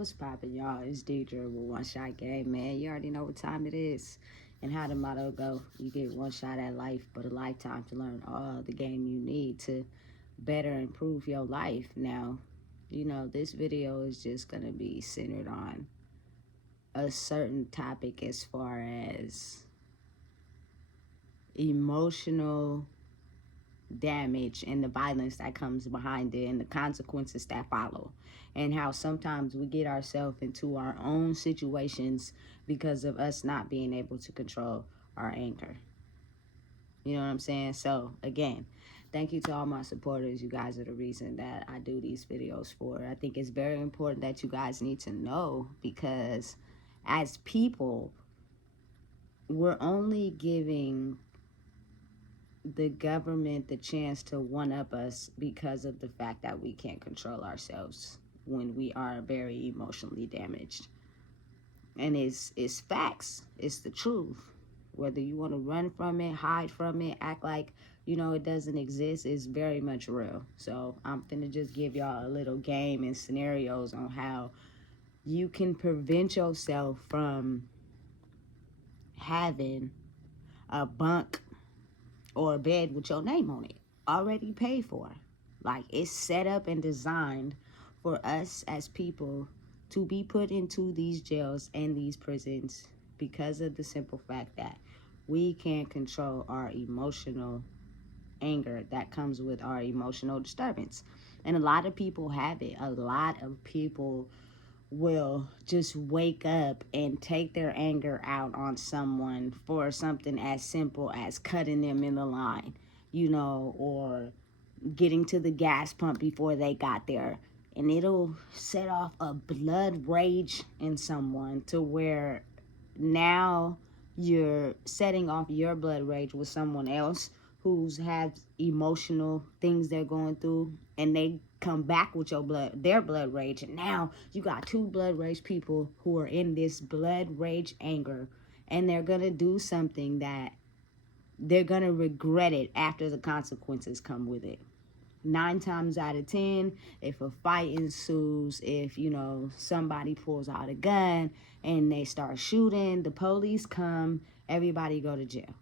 What's poppin', y'all? It's Deidre with One Shot Game, man. You already know what time it is and how the motto go. You get one shot at life, but a lifetime to learn all the game you need to better improve your life. Now, this video is just going to be centered on a certain topic as far as emotional damage and the violence that comes behind it and the consequences that follow, and how sometimes we get ourselves into our own situations because of us not being able to control our anger. You know what I'm saying? So again, thank you to all my supporters. You guys are the reason that I do these videos for. I think it's very important that you guys need to know, because as people, we're only giving the government the chance to one-up us because of the fact that we can't control ourselves when we are very emotionally damaged. And it's facts. It's the truth. Whether you want to run from it, hide from it, act like it doesn't exist, is very much real. So I'm finna just give y'all a little game and scenarios on how you can prevent yourself from having a bunk or a bed with your name on it already paid for. Like, it's set up and designed for us as people to be put into these jails and these prisons because of the simple fact that we can't control our emotional anger that comes with our emotional disturbance. And a lot of people have it. A lot of people will just wake up and take their anger out on someone for something as simple as cutting them in the line, or getting to the gas pump before they got there. And it'll set off a blood rage in someone to where now you're setting off your blood rage with someone else who's has emotional things they're going through, and they come back with their blood rage, and now you got two blood rage people who are in this blood rage anger, and they're gonna do something that they're gonna regret it after the consequences come with it. 9 times out of 10, if a fight ensues, if somebody pulls out a gun and they start shooting, the police come, everybody go to jail.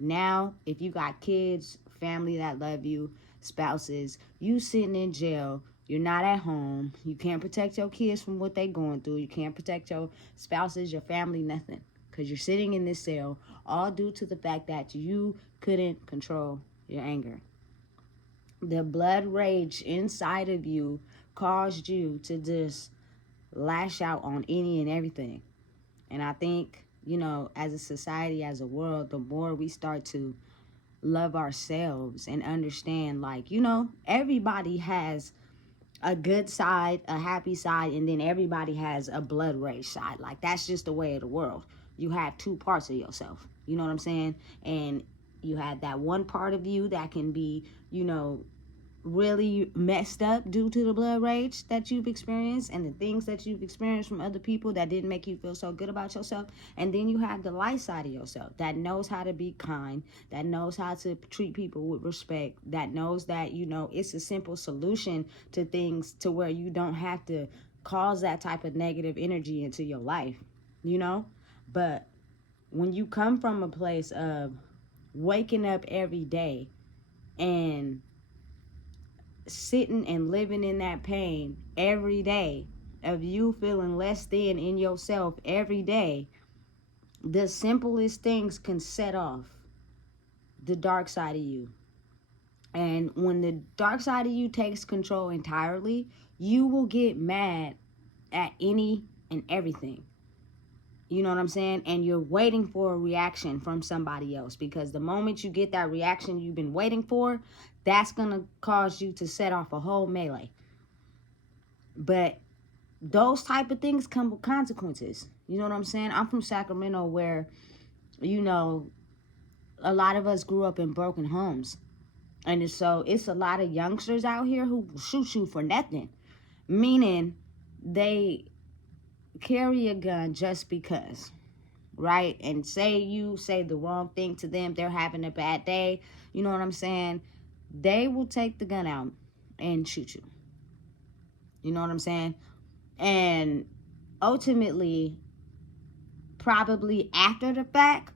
Now, if you got kids, family that love you, spouses, you sitting in jail, you're not at home, you can't protect your kids from what they going through, you can't protect your spouses, your family, nothing, because you're sitting in this cell, all due to the fact that you couldn't control your anger. The blood rage inside of you caused you to just lash out on any and everything. And I think, as a society, as a world, the more we start to love ourselves and understand, like, everybody has a good side, a happy side, and then everybody has a blood rage side. Like, that's just the way of the world. You have two parts of yourself. You know what I'm saying? And you have that one part of you that can be, really messed up due to the blood rage that you've experienced and the things that you've experienced from other people that didn't make you feel so good about yourself. And then you have the light side of yourself that knows how to be kind, that knows how to treat people with respect, that knows that, it's a simple solution to things to where you don't have to cause that type of negative energy into your life, But when you come from a place of waking up every day and sitting and living in that pain every day of you feeling less than in yourself every day, the simplest things can set off the dark side of you. And when the dark side of you takes control entirely, you will get mad at any and everything. You know what I'm saying? And you're waiting for a reaction from somebody else, because the moment you get that reaction you've been waiting for, that's going to cause you to set off a whole melee. But those type of things come with consequences. You know what I'm saying? I'm from Sacramento, where, a lot of us grew up in broken homes. And so it's a lot of youngsters out here who shoot you for nothing. Meaning they carry a gun just because, right? And say you say the wrong thing to them, they're having a bad day, you know what I'm saying? They will take the gun out and shoot you. You know what I'm saying? And ultimately, probably after the fact,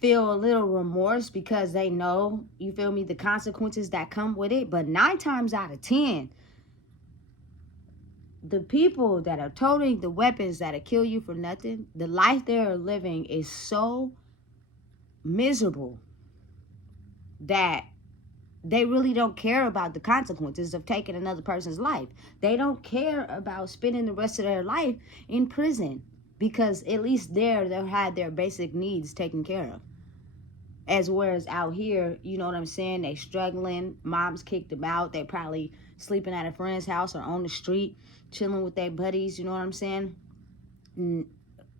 feel a little remorse because they know, you feel me, the consequences that come with it. But 9 times out of 10, the people that are toting the weapons that'll kill you for nothing, the life they're living is so miserable that they really don't care about the consequences of taking another person's life. They don't care about spending the rest of their life in prison, because at least there they'll have their basic needs taken care of. As whereas out here, you know what I'm saying, they struggling, moms kicked them out, they probably sleeping at a friend's house or on the street, chilling with their buddies, you know what I'm saying,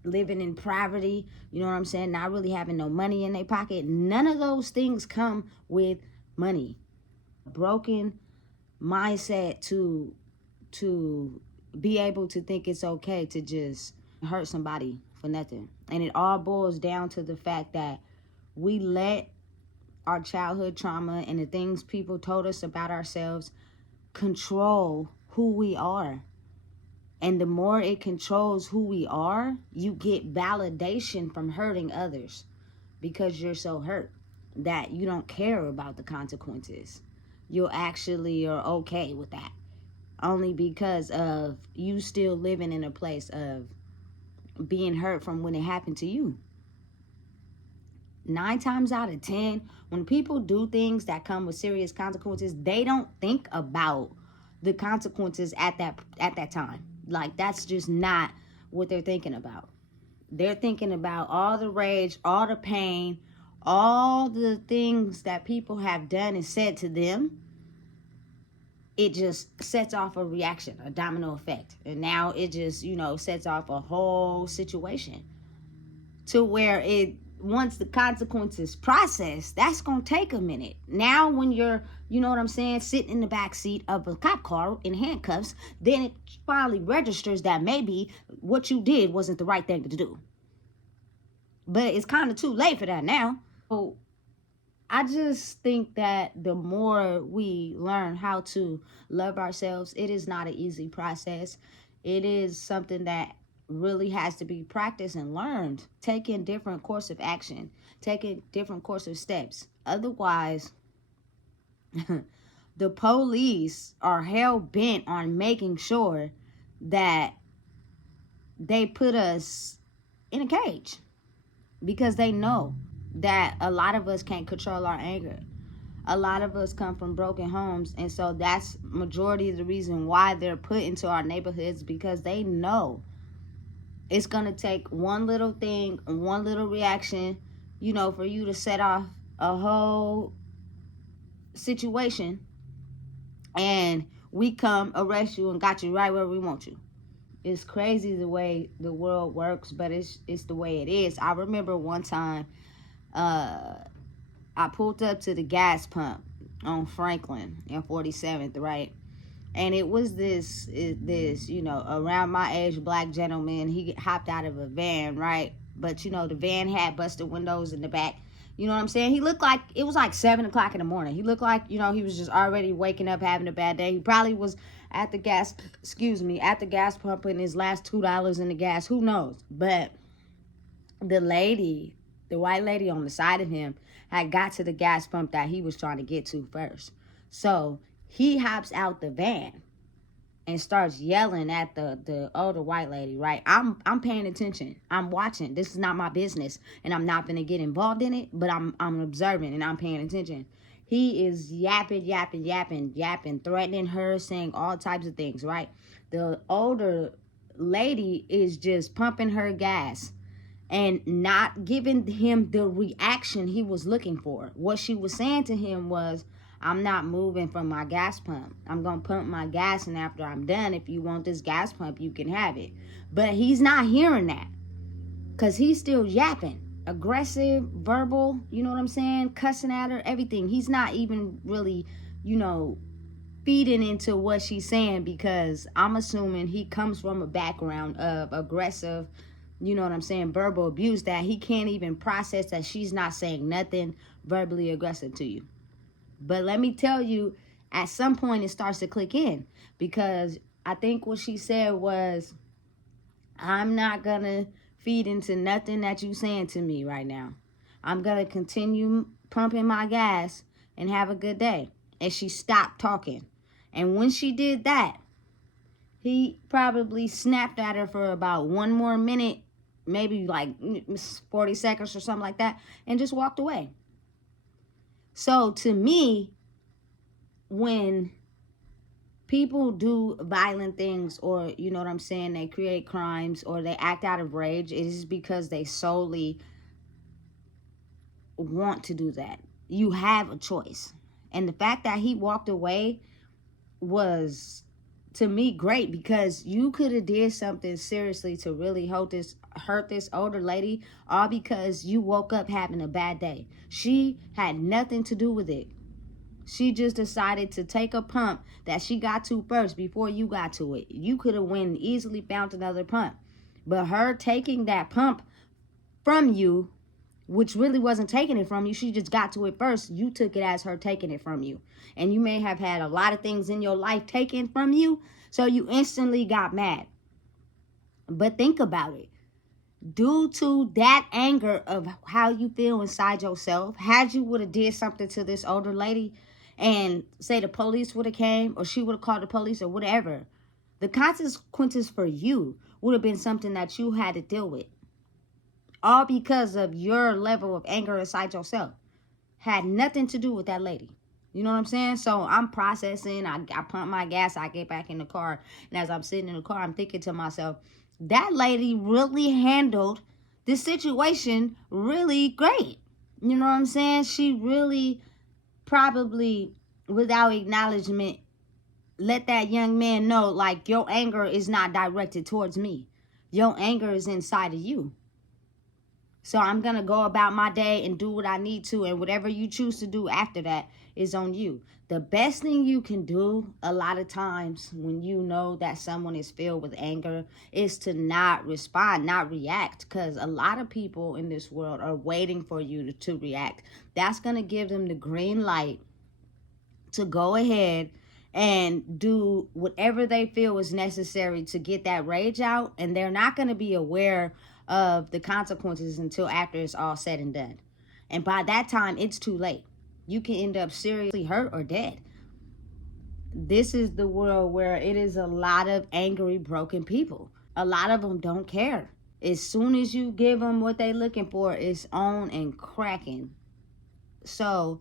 living in poverty, you know what I'm saying, not really having no money in their pocket. None of those things come with money. Broken mindset to be able to think it's okay to just hurt somebody for nothing. And it all boils down to the fact that we let our childhood trauma and the things people told us about ourselves control who we are. And the more it controls who we are, you get validation from hurting others because you're so hurt that you don't care about the consequences. You actually are okay with that, only because of you still living in a place of being hurt from when it happened to you. 9 times out of 10, when people do things that come with serious consequences, they don't think about the consequences at that time. Like, that's just not what they're thinking about. They're thinking about all the rage, all the pain, all the things that people have done and said to them. It just sets off a reaction, a domino effect. And now it just, sets off a whole situation to where once the consequences process, that's going to take a minute. Now when you're, sitting in the back seat of a cop car in handcuffs, then it finally registers that maybe what you did wasn't the right thing to do. But it's kind of too late for that now. So I just think that the more we learn how to love ourselves, it is not an easy process. It is something that really has to be practiced and learned, taking different course of action, taking different course of steps. Otherwise, the police are hell-bent on making sure that they put us in a cage, because they know that a lot of us can't control our anger. A lot of us come from broken homes, and so that's majority of the reason why they're put into our neighborhoods, because they know it's going to take one little thing, one little reaction, for you to set off a whole situation, and we come arrest you and got you right where we want you. It's crazy the way the world works, but it's the way it is. I remember one time I pulled up to the gas pump on Franklin and 47th, right? And it was this, around my age black gentleman. He hopped out of a van, right? But, the van had busted windows in the back. You know what I'm saying? He looked like, it was like 7 o'clock in the morning. He looked like, he was just already waking up, having a bad day. He probably was at the gas pump putting his last $2 in the gas. Who knows? But the white lady on the side of him had got to the gas pump that he was trying to get to first. So he hops out the van and starts yelling at the older white lady, right? I'm paying attention. I'm watching. This is not my business, and I'm not going to get involved in it, but I'm observing and I'm paying attention. He is yapping, threatening her, saying all types of things, right? The older lady is just pumping her gas and not giving him the reaction he was looking for. What she was saying to him was, I'm not moving from my gas pump. I'm going to pump my gas, and after I'm done, if you want this gas pump, you can have it. But he's not hearing that, because he's still yapping. Aggressive, verbal, you know what I'm saying? Cussing at her, everything. He's not even really, feeding into what she's saying, because I'm assuming he comes from a background of aggressive, verbal abuse, that he can't even process that she's not saying nothing verbally aggressive to you. But let me tell you, at some point it starts to click in, because I think what she said was, I'm not gonna feed into nothing that you saying to me right now. I'm gonna continue pumping my gas and have a good day. And she stopped talking. And when she did that, he probably snapped at her for about one more minute, maybe like 40 seconds or something like that, and just walked away. So to me, when people do violent things, or you know what I'm saying, they create crimes or they act out of rage, it is because they solely want to do that. You have a choice. And the fact that he walked away was, to me, great, because you could have did something seriously to really hurt this older lady, all because you woke up having a bad day. She had nothing to do with it. She just decided to take a pump that she got to first before you got to it. You could have went and easily found another pump. But her taking that pump from you, which really wasn't taking it from you, she just got to it first. You took it as her taking it from you. And you may have had a lot of things in your life taken from you, so you instantly got mad. But think about it. Due to that anger of how you feel inside yourself, had you would have did something to this older lady, and say the police would have came, or she would have called the police, or whatever, the consequences for you would have been something that you had to deal with. All because of your level of anger inside yourself. Had nothing to do with that lady. You know what I'm saying? So I'm processing. I pump my gas. I get back in the car. And as I'm sitting in the car, I'm thinking to myself, that lady really handled this situation really great. You know what I'm saying? She really, probably without acknowledgement, let that young man know, like, your anger is not directed towards me. Your anger is inside of you. So I'm going to go about my day and do what I need to. And whatever you choose to do after that is on you. The best thing you can do a lot of times when you know that someone is filled with anger is to not respond, not react. Because a lot of people in this world are waiting for you to react. That's going to give them the green light to go ahead and do whatever they feel is necessary to get that rage out. And they're not going to be aware of the consequences until after it's all said and done. And by that time, it's too late. You can end up seriously hurt or dead. This is the world where it is a lot of angry, broken people. A lot of them don't care. As soon as you give them what they're looking for, it's on and cracking. So,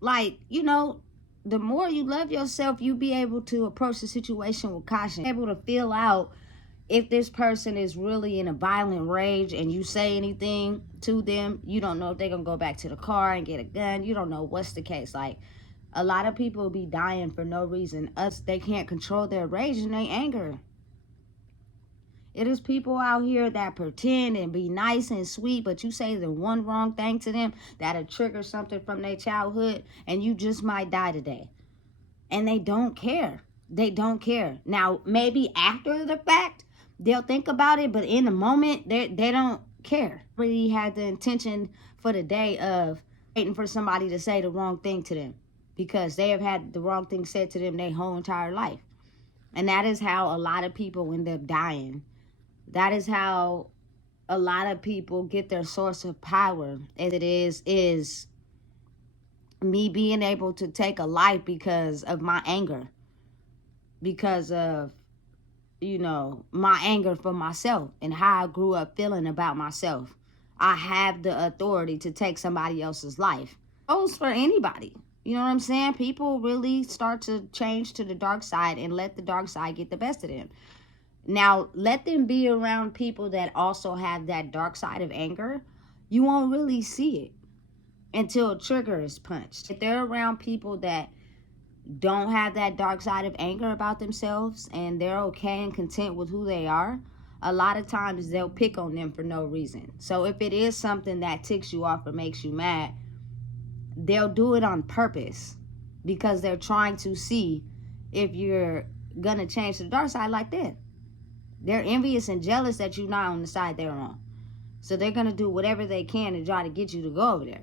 like, you know, the more you love yourself, you be able to approach the situation with caution, able to feel out if this person is really in a violent rage and you say anything to them. You don't know if they're going to go back to the car and get a gun. You don't know what's the case. Like, a lot of people be dying for no reason. They can't control their rage and their anger. It is people out here that pretend and be nice and sweet, but you say the one wrong thing to them that'll trigger something from their childhood, and you just might die today. And they don't care. They don't care. Now, maybe after the fact, they'll think about it, but in the moment, they don't care. Really had the intention for the day of waiting for somebody to say the wrong thing to them, because they have had the wrong thing said to them their whole entire life. And that is how a lot of people end up dying. That is how a lot of people get their source of power. As it is me being able to take a life because of my anger. Because of, you know, my anger for myself and how I grew up feeling about myself. I have the authority to take somebody else's life. Goes for anybody. You know what I'm saying? People really start to change to the dark side and let the dark side get the best of them. Now, let them be around people that also have that dark side of anger. You won't really see it until a trigger is punched. If they're around people that don't have that dark side of anger about themselves and they're okay and content with who they are, a lot of times they'll pick on them for no reason. So if it is something that ticks you off or makes you mad, they'll do it on purpose because they're trying to see if you're going to change to the dark side like that. They're envious and jealous that you're not on the side they're on. So they're going to do whatever they can to try to get you to go over there.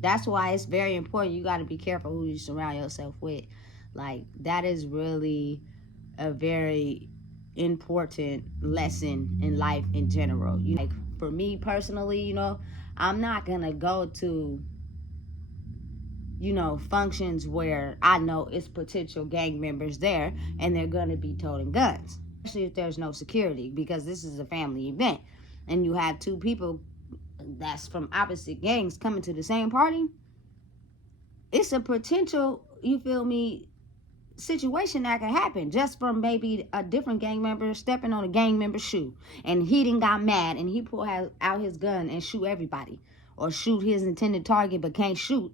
That's why it's very important. You got to be careful who you surround yourself with. Like, that is really a very important lesson in life in general. Like, for me personally, I'm not gonna go to, functions where I know it's potential gang members there and they're gonna be toting guns, especially if there's no security, because this is a family event and you have two people that's from opposite gangs coming to the same party. It's a potential, you feel me, situation that could happen just from maybe a different gang member stepping on a gang member's shoe, and he didn't got mad and he pulled out his gun and shoot everybody, or shoot his intended target but can't shoot,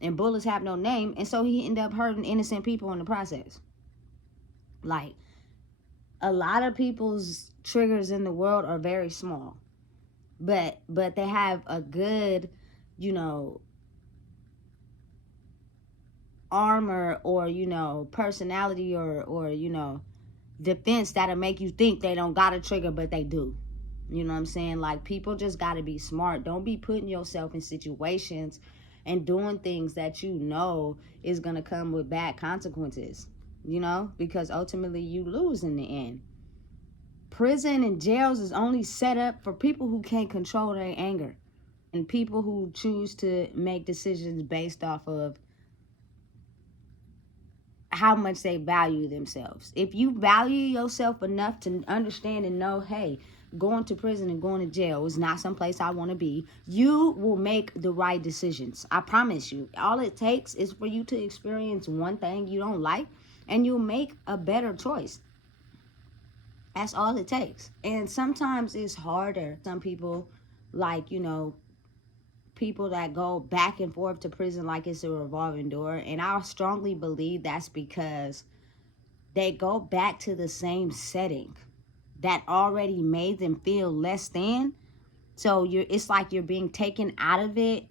and bullets have no name, and so he ended up hurting innocent people in the process. Like, a lot of people's triggers in the world are very small, but they have a good, armor, or personality, or defense that'll make you think they don't got a trigger, but they do. You know what I'm saying? Like, people just got to be smart. Don't be putting yourself in situations and doing things that is going to come with bad consequences, because ultimately you lose in the end. Prison and jails is only set up for people who can't control their anger, and people who choose to make decisions based off of how much they value themselves. If you value yourself enough to understand and know, hey, going to prison and going to jail is not someplace I want to be, you will make the right decisions. I promise you. All it takes is for you to experience one thing you don't like, and you'll make a better choice. That's all it takes. And sometimes it's harder. Some people, like, people that go back and forth to prison like it's a revolving door. And I strongly believe that's because they go back to the same setting that already made them feel less than. So it's like you're being taken out of it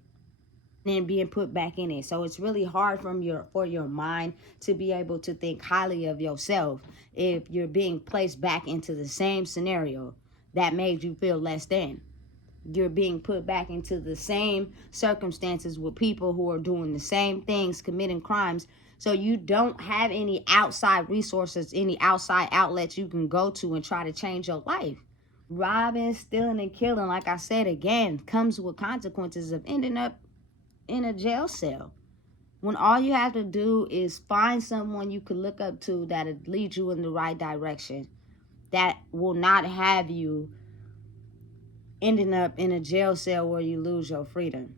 and being put back in it. So it's really hard for your mind to be able to think highly of yourself if you're being placed back into the same scenario that made you feel less than. You're being put back into the same circumstances with people who are doing the same things, committing crimes. So you don't have any outside resources, any outside outlets you can go to and try to change your life. Robbing, stealing, and killing, like I said again, comes with consequences of ending up in a jail cell, when all you have to do is find someone you can look up to that'll lead you in the right direction, that will not have you ending up in a jail cell where you lose your freedom.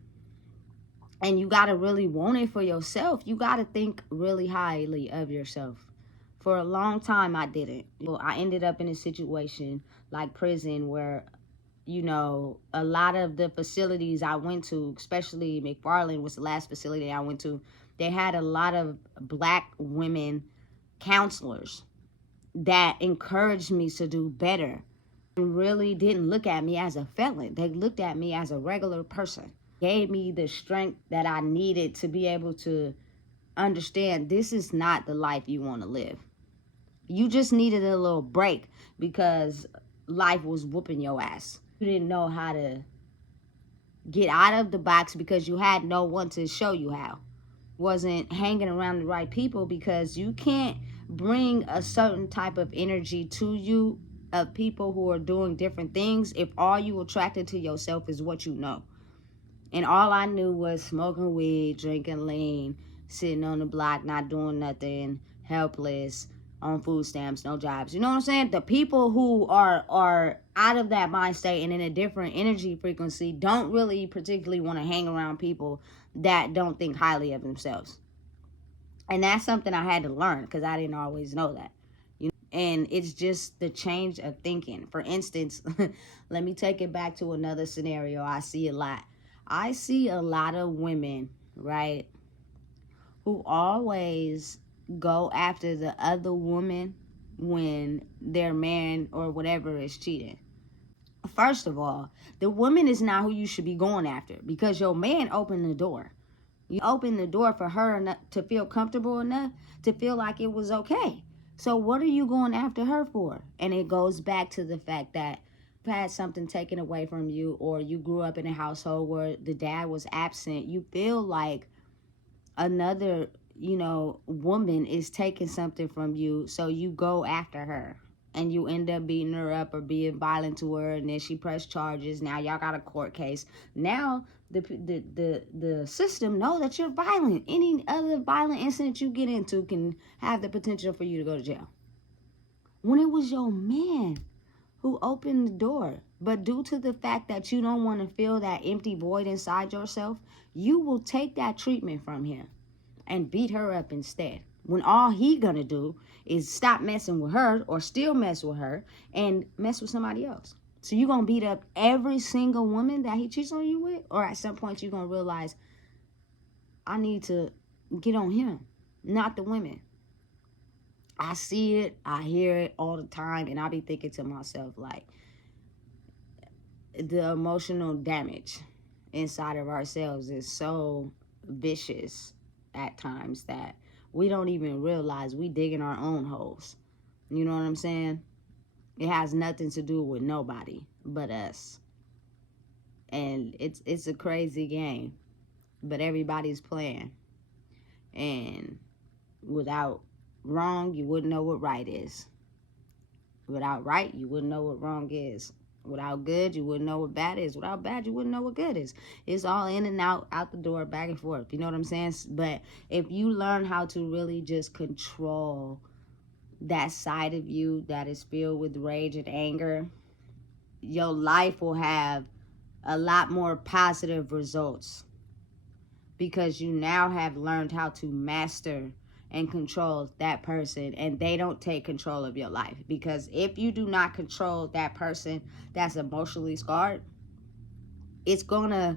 And you got to really want it for yourself. You got to think really highly of yourself. For a long time, I didn't. I ended up in a situation like prison where, a lot of the facilities I went to, especially McFarland was the last facility I went to, they had a lot of Black women counselors that encouraged me to do better. Really didn't look at me as a felon. They looked at me as a regular person. Gave me the strength that I needed to be able to understand this is not the life you want to live. You just needed a little break because life was whooping your ass. You didn't know how to get out of the box because you had no one to show you how. Wasn't hanging around the right people, because you can't bring a certain type of energy to you of people who are doing different things if all you attracted to yourself is what you know. And all I knew was smoking weed, drinking lean, sitting on the block, not doing nothing, helpless, on food stamps, no jobs. You know what I'm saying? The people who are out of that mind state and in a different energy frequency don't really particularly want to hang around people that don't think highly of themselves. And that's something I had to learn, because I didn't always know that. And it's just the change of thinking. For instance, let me take it back to another scenario I see a lot. I see a lot of women, right, who always go after the other woman when their man or whatever is cheating. First of all, the woman is not who you should be going after, because your man opened the door. You opened the door for her to feel comfortable enough to feel like it was okay. So what are you going after her for? And it goes back to the fact that you've had something taken away from you, or you grew up in a household where the dad was absent. You feel like another woman is taking something from you, so you go after her and you end up beating her up or being violent to her, and then she pressed charges. Now y'all got a court case. Now the system know that you're violent. Any other violent incident you get into can have the potential for you to go to jail. When it was your man who opened the door, but due to the fact that you don't want to feel that empty void inside yourself, you will take that treatment from him and beat her up instead, when all he gonna do is stop messing with her or still mess with her and mess with somebody else. So you gonna beat up every single woman that he cheats on you with? Or at some point you gonna realize, I need to get on him, not the women. I see it, I hear it all the time, and I be thinking to myself, like, the emotional damage inside of ourselves is so vicious at times that we don't even realize we digging our own holes. You know what I'm saying? It has nothing to do with nobody but us. And it's a crazy game, but everybody's playing. And without wrong, you wouldn't know what right is. Without right, you wouldn't know what wrong is. Without good, you wouldn't know what bad is. Without bad, you wouldn't know what good is. It's all in and out the door, back and forth. You know what I'm saying? But if you learn how to really just control that side of you that is filled with rage and anger, your life will have a lot more positive results, because you now have learned how to master and control that person, and they don't take control of your life. Because if you do not control that person that's emotionally scarred, it's gonna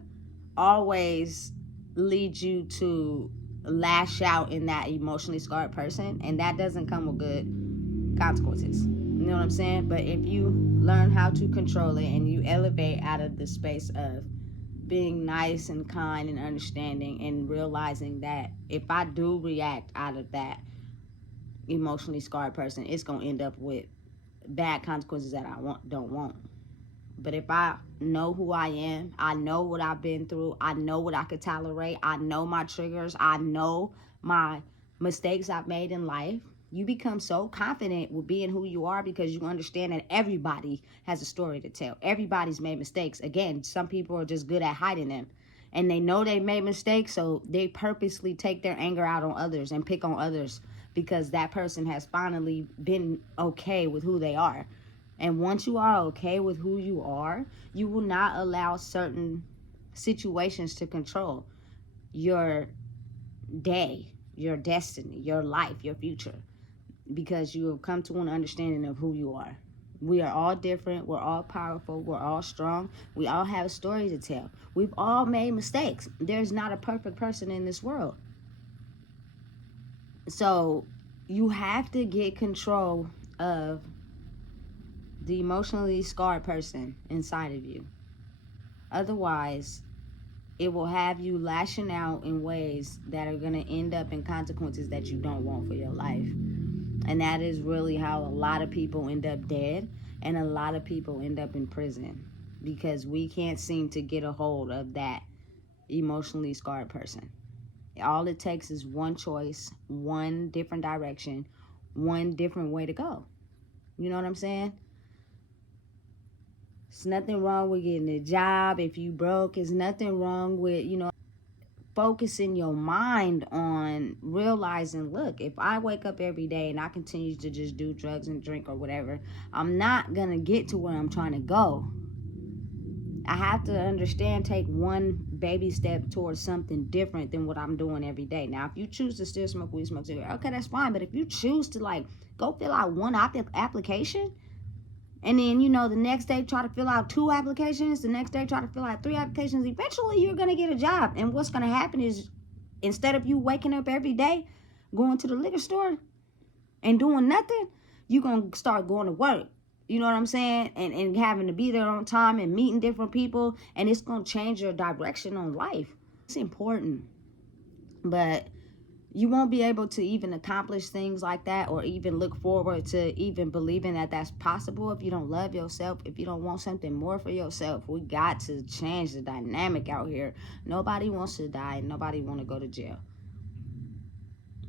always lead you to lash out in that emotionally scarred person, and that doesn't come with good consequences. You know what I'm saying? But if you learn how to control it and you elevate out of the space of being nice and kind and understanding, and realizing that if I do react out of that emotionally scarred person, it's going to end up with bad consequences that I don't want. But if I know who I am, I know what I've been through, I know what I could tolerate, I know my triggers, I know my mistakes I've made in life, you become so confident with being who you are, because you understand that everybody has a story to tell. Everybody's made mistakes. Again, some people are just good at hiding them. And they know they made mistakes, so they purposely take their anger out on others and pick on others, because that person has finally been okay with who they are. And once you are okay with who you are, you will not allow certain situations to control your day, your destiny, your life, your future, because you have come to an understanding of who you are. We are all different. We're all powerful. We're all strong. We all have a story to tell. We've all made mistakes. There's not a perfect person in this world. So you have to get control of the emotionally scarred person inside of you. Otherwise, it will have you lashing out in ways that are going to end up in consequences that you don't want for your life. And that is really how a lot of people end up dead, and a lot of people end up in prison, because we can't seem to get a hold of that emotionally scarred person. All it takes is one choice, one different direction, one different way to go. You know what I'm saying? There's nothing wrong with getting a job if you broke. There's nothing wrong with, focusing your mind on realizing, look, if I wake up every day and I continue to just do drugs and drink or whatever, I'm not going to get to where I'm trying to go. I have to understand, take one baby step towards something different than what I'm doing every day. Now, if you choose to still smoke weed, smoke cigarette, okay, that's fine. But if you choose to go fill out one application, and then, the next day try to fill out 2 applications, the next day try to fill out 3 applications, eventually you're going to get a job. And what's going to happen is, instead of you waking up every day, going to the liquor store and doing nothing, you're going to start going to work. You know what I'm saying? And having to be there on time and meeting different people. And it's going to change your direction on life. It's important. But you won't be able to even accomplish things like that, or even look forward to even believing that that's possible, if you don't love yourself, if you don't want something more for yourself. We got to change the dynamic out here. Nobody wants to die. Nobody want to go to jail.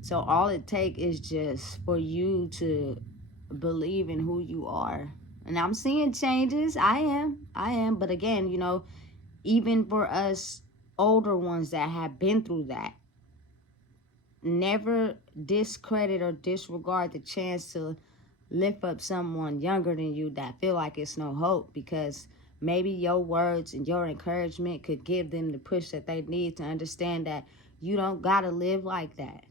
So all it takes is just for you to believe in who you are. And I'm seeing changes. I am. But again, even for us older ones that have been through that, never discredit or disregard the chance to lift up someone younger than you that feel like it's no hope, because maybe your words and your encouragement could give them the push that they need to understand that you don't gotta live like that.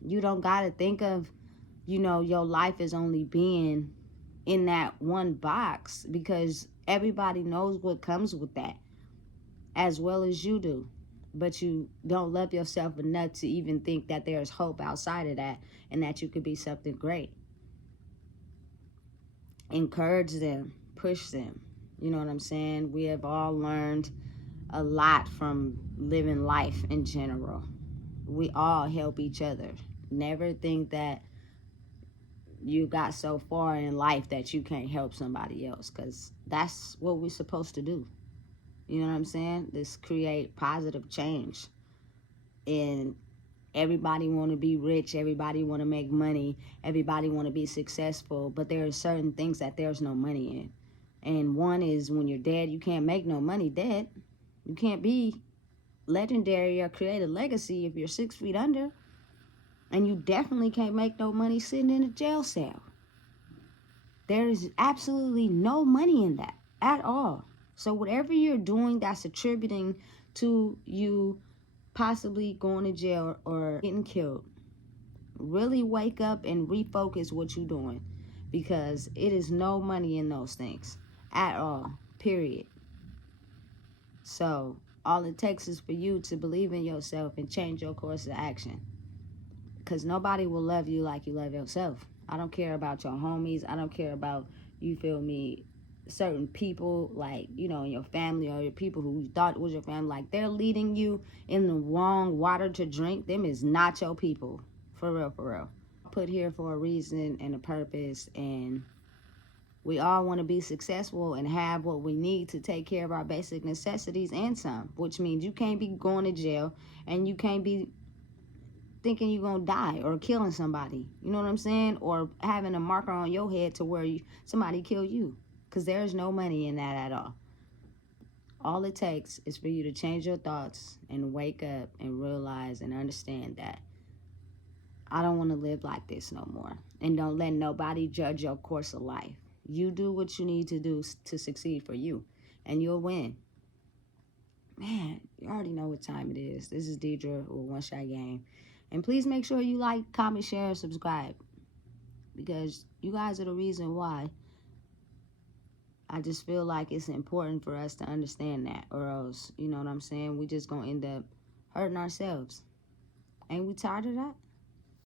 You don't gotta think of, your life as only being in that one box, because everybody knows what comes with that as well as you do. But you don't love yourself enough to even think that there's hope outside of that and that you could be something great. Encourage them, push them. You know what I'm saying? We have all learned a lot from living life in general. We all help each other. Never think that you got so far in life that you can't help somebody else, because that's what we're supposed to do. You know what I'm saying? This create positive change. And everybody want to be rich, everybody want to make money, everybody want to be successful, but there are certain things that there's no money in. And one is, when you're dead, you can't make no money dead. You can't be legendary or create a legacy if you're 6 feet under. And you definitely can't make no money sitting in a jail cell. There is absolutely no money in that at all. So whatever you're doing that's attributing to you possibly going to jail or getting killed, really wake up and refocus what you're doing, because it is no money in those things at all, period. So all it takes is for you to believe in yourself and change your course of action, because nobody will love you like you love yourself. I don't care about your homies. I don't care about, you feel me, certain people, like, in your family, or your people who you thought was your family. Like, they're leading you in the wrong water to drink. Them is not your people. For real, for real. Put here for a reason and a purpose, and we all want to be successful and have what we need to take care of our basic necessities and some, which means you can't be going to jail, and you can't be thinking you're going to die or killing somebody. You know what I'm saying? Or having a marker on your head to where somebody kill you. Because there's no money in that at all. All it takes is for you to change your thoughts and wake up and realize and understand that I don't want to live like this no more. And don't let nobody judge your course of life. You do what you need to do to succeed for you, and you'll win. Man, you already know what time it is. This is Deidre with One Shot Game. And please make sure you like, comment, share, and subscribe, because you guys are the reason why. I just feel like it's important for us to understand that, or else, you know what I'm saying, we just gonna end up hurting ourselves. Ain't we tired of that?